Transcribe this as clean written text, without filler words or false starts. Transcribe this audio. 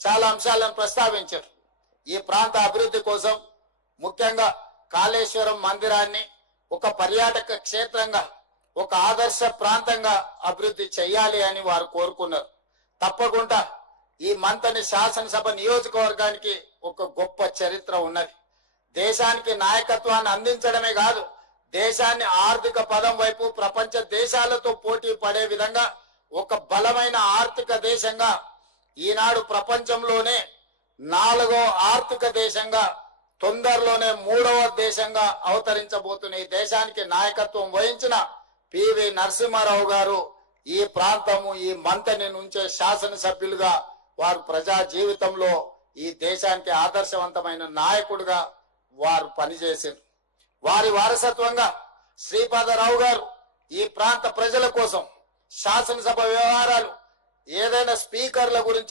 చాలా అంశాలను ప్రస్తావించారు. ఈ ప్రాంత అభివృద్ధి కోసం ముఖ్యంగా కాళేశ్వరం మందిరాన్ని ఒక పర్యాటక క్షేత్రంగా, ఒక ఆదర్శ ప్రాంతంగా అభివృద్ధి చేయాలి అని వారు కోరుకున్నారు. తప్పకుండా ఈ మంతని శాసనసభ నియోజకవర్గానికి ఒక గొప్ప చరిత్ర ఉన్నది. దేశానికి నాయకత్వాన్ని అందించడమే కాదు, దేశాన్ని ఆర్థిక పదం వైపు ప్రపంచ దేశాలతో పోటీ పడే విధంగా ఒక బలమైన ఆర్థిక దేశంగా, ఈనాడు ప్రపంచంలోనే 4వ ఆర్థిక దేశంగా, తొందరలోనే 3వ దేశంగా అవతరించబోతున్న ఈ దేశానికి నాయకత్వం వహించిన పివి నరసింహారావు గారు ఈ ప్రాంతము, ఈ మంతని నుంచే శాసనసభ్యులుగా వారు ప్రజా జీవితంలో ఈ దేశానికి ఆదర్శవంతమైన నాయకుడిగా వారు పనిచేశారు. వారి వారసత్వంగా శ్రీపాదరావు గారు ఈ ప్రాంత ప్రజల కోసం శాసనసభ వ్యవహారాలు, ఏదైనా స్పీకర్ల గురించి